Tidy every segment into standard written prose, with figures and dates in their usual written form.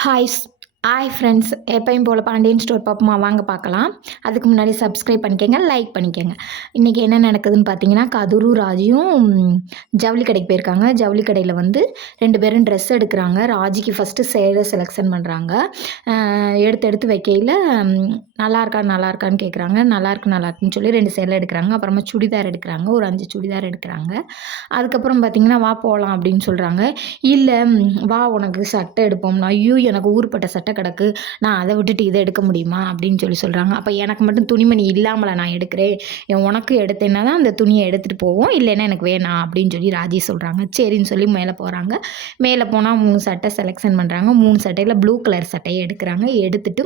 Hi hi friends, எப்பயும் போல் Pandian store பார்ப்போமா? வாங்க பார்க்கலாம். அதுக்கு முன்னாடி சப்ஸ்கிரைப் பண்ணிக்கோங்க, லைக் பண்ணிக்கோங்க. இன்றைக்கி என்ன நடக்குதுன்னு பார்த்தீங்கன்னா, கதிரும் ராஜியும் ஜவுளி கடைக்கு போயிருக்காங்க. ஜவுளி கடையில் வந்து 2 பேரும் ட்ரெஸ் எடுக்கிறாங்க. ராஜிக்கு ஃபஸ்ட்டு சேலை செலெக்ஷன் பண்ணுறாங்க. எடுத்து வைக்கையில் நல்லாயிருக்கான்னு கேட்குறாங்க. நல்லாயிருக்குன்னு சொல்லி 2 சேலை எடுக்கிறாங்க. அப்புறமா சுடிதார் எடுக்கிறாங்க. ஒரு 5 சுடிதார் எடுக்கிறாங்க. அதுக்கப்புறம் பார்த்தீங்கன்னா, வா போகலாம் அப்படின்னு சொல்கிறாங்க. இல்லை, வா உனக்கு சட்டை எடுப்போம்னா, ஐயோ எனக்கு ஊர்பட்ட சட்டை கிடக்கு, நான் அதை விட்டுட்டு இதை எடுக்க முடியுமா அப்படின்னு சொல்கிறாங்க. அப்போ எனக்கு மட்டும் துணிமணி இல்லாமல நான் எடுக்கிறேன், உனக்கு எடுத்தேன்னா தான் அந்த துணியை எடுத்துகிட்டு போவோம், இல்லைன்னா எனக்கு வேணாம் அப்படின்னு சொல்லி ராஜி சொல்கிறாங்க. சரின்னு சொல்லி மேலே போகிறாங்க. மேலே போனால் 3 சட்டை செலெக்ஷன் பண்ணுறாங்க. 3 சட்டையில் ப்ளூ கலர் சட்டையை எடுக்கிறாங்க. எடுத்துட்டு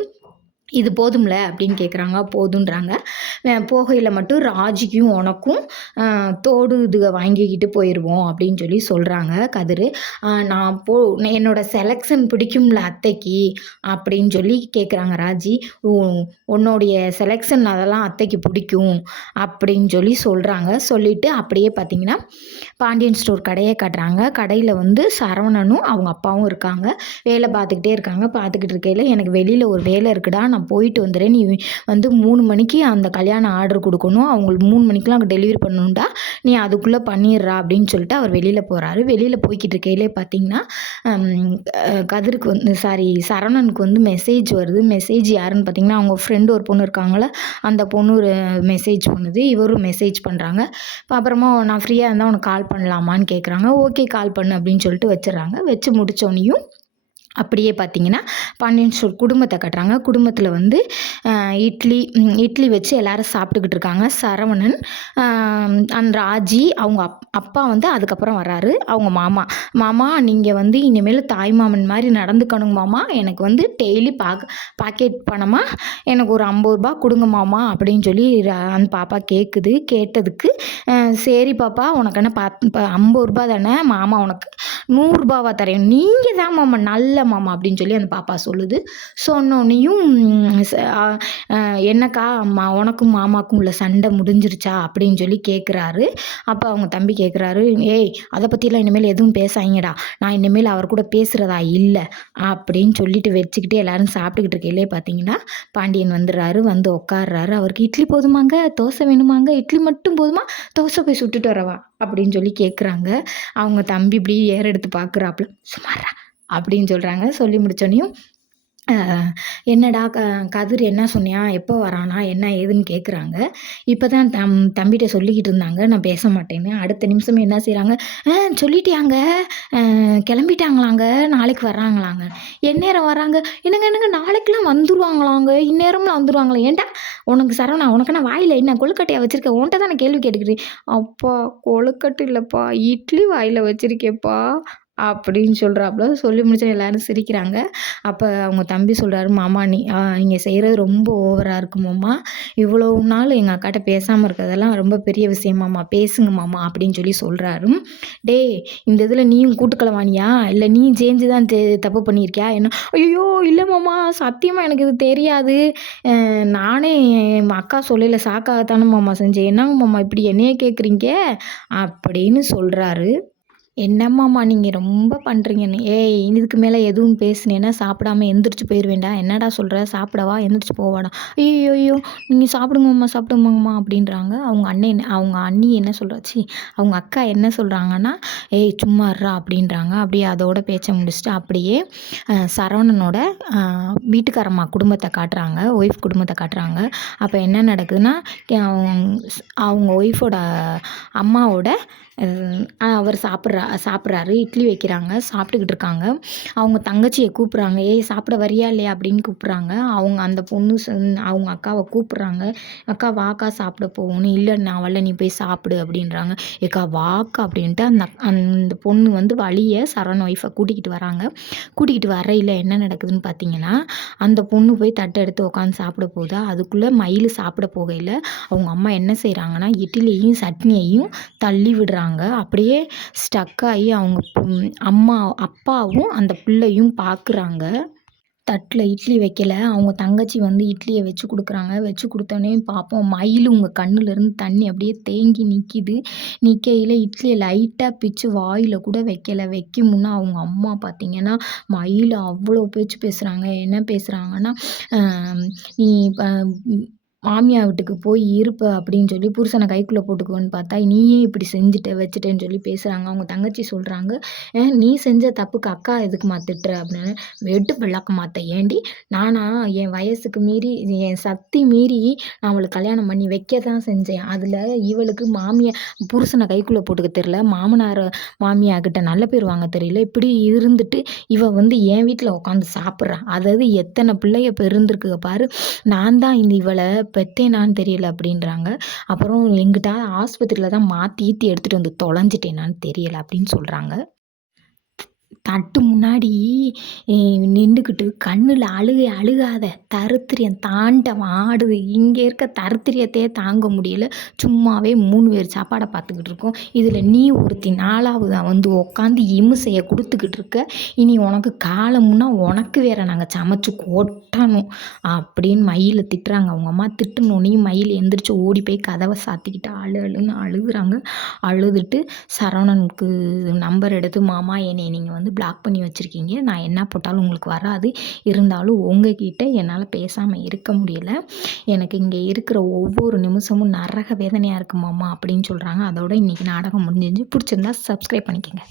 இது போதும்ல அப்படின்னு கேட்குறாங்க. போதுன்றாங்க. போகையில் மட்டும் ராஜிக்கும் உனக்கும் தோடு இதுக வாங்கிக்கிட்டு போயிடுவோம் அப்படின்னு சொல்லி சொல்கிறாங்க கதிர். நான் என்னோடய செலெக்ஷன் பிடிக்கும்ல அத்தைக்கு அப்படின்னு சொல்லி கேட்குறாங்க ராஜி. உன்னுடைய செலெக்ஷன் அதெல்லாம் அத்தைக்கு பிடிக்கும் அப்படின்னு சொல்லி சொல்கிறாங்க. சொல்லிவிட்டு அப்படியே பார்த்தீங்கன்னா பாண்டியன் ஸ்டோர் கடையை காட்டுறாங்க. கடையில் வந்து சரவணனும் அவங்க அப்பாவும் இருக்காங்க. வேலை பார்த்துக்கிட்டே இருக்காங்க. பார்த்துக்கிட்டு இருக்கையில், எனக்கு வெளியில் ஒரு வேலை இருக்குடா, நான் போயிட்டு வந்துடுறேன், நீ வந்து 3 மணிக்கு அந்த கல்யாணம் ஆர்டர் கொடுக்கணும், அவங்களுக்கு 3 மணிக்கெலாம் அங்கே டெலிவரி பண்ணணும்டா, நீ அதுக்குள்ளே பண்ணிடுறா அப்படின்னு சொல்லிட்டு அவர் வெளியில் போகிறாரு. வெளியில் போய்கிட்டு இருக்கையிலே பார்த்தீங்கன்னா கதிருக்கு வந்து சரவணனுக்கு வந்து மெசேஜ் வருது. மெசேஜ் யாருன்னு பார்த்தீங்கன்னா, அவங்க ஃப்ரெண்டு ஒரு பொண்ணு இருக்காங்கள, அந்த பொண்ணு ஒரு மெசேஜ் பண்ணுது. இவரும் மெசேஜ் பண்ணுறாங்க. அப்புறமா நான் ஃப்ரீயாக இருந்தால் உனக்கு கால் பண்ணலாமான்னு கேட்குறாங்க. ஓகே கால் பண்ணு அப்படின்னு சொல்லிட்டு வச்சிடறாங்க. வச்சு முடித்தோடனையும் அப்படியே பார்த்தீங்கன்னா பாண்டியன் ஸ்டோர் குடும்பத்தை கட்டுறாங்க. குடும்பத்தில் வந்து இட்லி வச்சு எல்லோரும் சாப்பிட்டுக்கிட்டு இருக்காங்க. சரவணன், அந்த ராஜி, அவங்க அப்பா வந்து அதுக்கப்புறம் வர்றாரு. அவங்க மாமா நீங்கள் வந்து இனிமேல் தாய் மாமன் மாதிரி நடந்துக்கணுங்க மாமா, எனக்கு வந்து டெய்லி பாக்கெட் பணமாக எனக்கு ஒரு 50 ரூபா கொடுங்க மாமா அப்படின்னு சொல்லி அந்த பாப்பா கேட்குது. கேட்டதுக்கு சரி பாப்பா, உனக்கு என்ன 50 ரூபா தானே மாமா, உனக்கு 100 ரூபாவா தரேன், நீங்கள் தான் மாமா நல்ல மாமா அப்படின்னு சொல்லி அந்த பாப்பா சொல்லுது. சொன்னோன்னையும் என்னக்கா உனக்கும் மாமாக்கும் உள்ள சண்டை முடிஞ்சிருச்சா அப்படின்னு சொல்லி கேட்குறாரு. அப்போ அவங்க தம்பி கேட்குறாரு, ஏய் அதை பற்றிலாம் இனிமேல் எதுவும் பேசாங்கடா, நான் இனிமேல் அவர் கூட பேசுகிறதா இல்லை அப்படின்னு சொல்லிட்டு வச்சுக்கிட்டே எல்லாரும் சாப்பிட்டுக்கிட்டு இருக்கையிலே பார்த்தீங்கன்னா பாண்டியன் வந்துடுறாரு. வந்து உட்காடுறாரு. அவருக்கு இட்லி போதுமாங்க, தோசை வேணுமாங்க, இட்லி மட்டும் போதுமா, தோசை போய் சுட்டுட்டு வரவா அப்படின்னு சொல்லி கேட்குறாங்க. அவங்க தம்பி இப்படி எடுத்து பார்க்குறாப்புல, சுமாரா அப்படின்னு சொல்கிறாங்க. சொல்லி முடிச்சோன்னையும் என்னடா கதிர் என்ன சொன்னியா, எப்போ வரானா, என்ன ஏதுன்னு கேட்குறாங்க. இப்போ தான் தம்பிகிட்ட சொல்லிக்கிட்டு இருந்தாங்க நான் பேச மாட்டேன்னு. அடுத்த நிமிஷமே என்ன செய்கிறாங்க, சொல்லிட்டியாங்க, கிளம்பிட்டாங்களாங்க, நாளைக்கு வர்றாங்களாங்க. எந்நேரம் வராங்க, என்னங்க நாளைக்கெலாம் வந்துடுவாங்களாங்க, இந்நேரம்லாம் வந்துடுவாங்களா, ஏன்டா உனக்கு சரவணா, உனக்கு நான் வாயில் என்ன கொழுக்கட்டையாக வச்சுருக்கேன், உன்ட்ட தான் நான் கேள்வி கேட்டுக்கிறேன். அப்பா கொழுக்கட்டை இல்லைப்பா, இட்லி வாயில் வச்சுருக்கேப்பா அப்படின்னு சொல்கிறாப்புல. சொல்லி முடிச்சா எல்லோரும் சிரிக்கிறாங்க. அப்போ அவங்க தம்பி சொல்கிறாரு, மாமா நீங்கள் செய்கிறது ரொம்ப ஓவராக இருக்கு மாமா, இவ்வளோ நாள் எங்கள் அக்காட்ட பேசாமல் இருக்கிறதெல்லாம் ரொம்ப பெரிய விஷயம் மாமா, பேசுங்க மாமா அப்படின்னு சொல்லி சொல்கிறாரு. டே, இந்த இதில் நீயும் கூட்டுக்கலவானியா, இல்லை நீ சேர்ந்து தான் தப்பு பண்ணியிருக்கியா என்ன? ஐயோ இல்லை மாமா, சத்தியமாக எனக்கு இது தெரியாது, நானே என் அக்கா சொல்லல சாக்காகத்தானே மாமா செஞ்சேன், என்னங்க மாமா இப்படி என்னையே கேட்குறீங்க அப்படின்னு சொல்கிறாரு. என்னம்மாம்மா நீங்கள் ரொம்ப பண்ணுறீங்கன்னு. ஏய், இதுக்கு மேலே எதுவும் பேசுனேன்னா சாப்பிடாம எந்திரிச்சு போயிடுவேண்டா, என்னடா சொல்கிற, சாப்பிடவா, எந்திரிச்சு போவாடா, ஐயோ நீங்கள் சாப்பிடுங்கம்மா அப்படின்றாங்க. அவங்க அண்ணி என்ன சொல்கிறாச்சு, அவங்க அக்கா என்ன சொல்கிறாங்கன்னா, ஏய் சும்மா இருறா அப்படின்றாங்க. அப்படியே அதோட பேச்சை முடிச்சுட்டு அப்படியே சரவணனோட வீட்டுக்காரம்மா குடும்பத்தை காட்டுறாங்க, ஒய்ஃப் குடும்பத்தை காட்டுறாங்க. அப்போ என்ன நடக்குதுன்னா, அவங்க ஒய்ஃபோட அம்மாவோட அவர் சாப்பிட்றாரு. இட்லி வைக்கிறாங்க, சாப்பிட்டுக்கிட்டு இருக்காங்க. அவங்க தங்கச்சியை கூப்பிட்றாங்க, ஏய் சாப்பிட வரியா இல்லையா அப்படின்னு கூப்பிட்றாங்க. அவங்க அந்த பொண்ணு அவங்க அக்காவை கூப்பிட்றாங்க, அக்கா வாக்கா சாப்பிட போகணும், இல்லை நான் வரல நீ போய் சாப்பிடு அப்படின்றாங்க. ஏக்கா வாக்கா அப்படின்ட்டு அந்த பொண்ணு வந்து வழியை சரண் ஒய்ஃபை கூட்டிக்கிட்டு வராங்க. கூட்டிக்கிட்டு வரையில் என்ன நடக்குதுன்னு பார்த்தீங்கன்னா, அந்த பொண்ணு போய் தட்டை எடுத்து உட்காந்து சாப்பிட போகுதா, அதுக்குள்ளே மயில் சாப்பிட போகையில் அவங்க அம்மா என்ன செய்கிறாங்கன்னா, இட்லியையும் சட்னியையும் தள்ளி விடுறாங்க. அப்படியே ஸ்டக் ஆகி அவங்க அப்பாவும் அந்த பிள்ளையும் பார்க்குறாங்க. தட்டில் இட்லி வைக்கல. அவங்க தங்கச்சி வந்து இட்லிய வச்சு குடுக்குறாங்க. வச்சு குடுத்தோனே பார்ப்போம் மயில் உங்க கண்ணுலேருந்து தண்ணி அப்படியே தேங்கி நிக்கிது. நிக்கையில இட்லிய லைட்டா பிச்சு வாயில கூட வைக்கல. வைக்கும் முன்ன அவங்க அம்மா பார்த்தீங்கன்னா, மயில அவ்வளோ பேச்சு பேசுறாங்க. என்ன பேசுறாங்கன்னா, அ "நீ மாமியார் வீட்டுக்கு போய் இருப்ப" அப்படின்னு சொல்லி புருஷன கைக்குள்ள போட்டுக்குவேன்னு பார்த்தா, "நீயே இப்படி செஞ்சுட்ட, வச்சுட்டேன்னு" சொல்லி பேசுறாங்க. அவங்க தங்கச்சி சொல்றாங்க, நீ செஞ்ச தப்புக்கு அக்கா எதுக்கும்மா திட்டுற?" அப்படின்னு. "வெட்டு விளக்கமாத்த ஏன்டி? நானா என் வயசுக்கு மீறி, என் சக்தி மீறி நான் அவளுக்கு கல்யாணம் பண்ணி வைக்க தான் செஞ்சேன். அதில இவளுக்கு புருஷன கைக்குள்ள போட்டுக்க தெரியல, மாமனார் மாமியார் கிட்ட நல்ல பேர் வாங்க தெரியல. இப்படி இருந்துட்டு இவ வந்து என் வீட்ல உட்காந்து சாப்பிட்றா. அதாவது எத்தனை பிள்ளைய பெருந்திருக்குக பாரு. நான் தான் இவள பெத்தேனான்னு தெரியல" அப்படின்றாங்க. அப்புறம் எங்கிட்ட ஆஸ்பத்திரியில தான் மாத்தி கீத்தி எடுத்துட்டு வந்து தொலைஞ்சிட்டேனான்னு தெரியல அப்படின்னு சொல்றாங்க. தட்டு முன்னாடி நின்டுக்கிட்டு கண்ணுல அழுகாத, தரித்திரியம் தாண்டவம் ஆடுது. இங்க இருக்க தரித்திரியத்தையே தாங்க முடியல. சும்மாவே 3 பேர் சாப்பாட பார்த்துக்கிட்டு இருக்கோம். இதில நீ ஒருத்தி 4வதா வந்து உட்காந்து இம்சைய குடுத்துக்கிட்டு இருக்க. இனி உனக்கு காலம்னா உனக்கு வேற நாங்க சமைச்சு கொட்டணும் அப்படின்னு மயில திட்டுறாங்க. அவங்க அம்மா திட்டுனோனையும் மயில் எந்திரிச்சு ஓடி போய் கதவ சாத்திக்கிட்டு அழுன்னு அழுகுறாங்க. அழுதுட்டு சரவணனுக்கு நம்பர் எடுத்து, "மாமா என்னைய நீங்க வந்து பிளாக் பண்ணி வச்சுருக்கீங்க. நான் என்ன போட்டாலும் உங்களுக்கு வராது. இருந்தாலும் உங்ககிட்ட என்னால பேசாம இருக்க முடியல. எனக்கு இங்க இருக்கிற ஒவ்வொரு நிமிஷமும் நரக வேதனையா இருக்கு மாமா" அப்படின்னு சொல்றாங்க. அதோட இன்னைக்கு நாடகம் முடிஞ்சிருச்சு. பிடிச்சிருந்தா சப்ஸ்கிரைப் பண்ணிக்கங்க.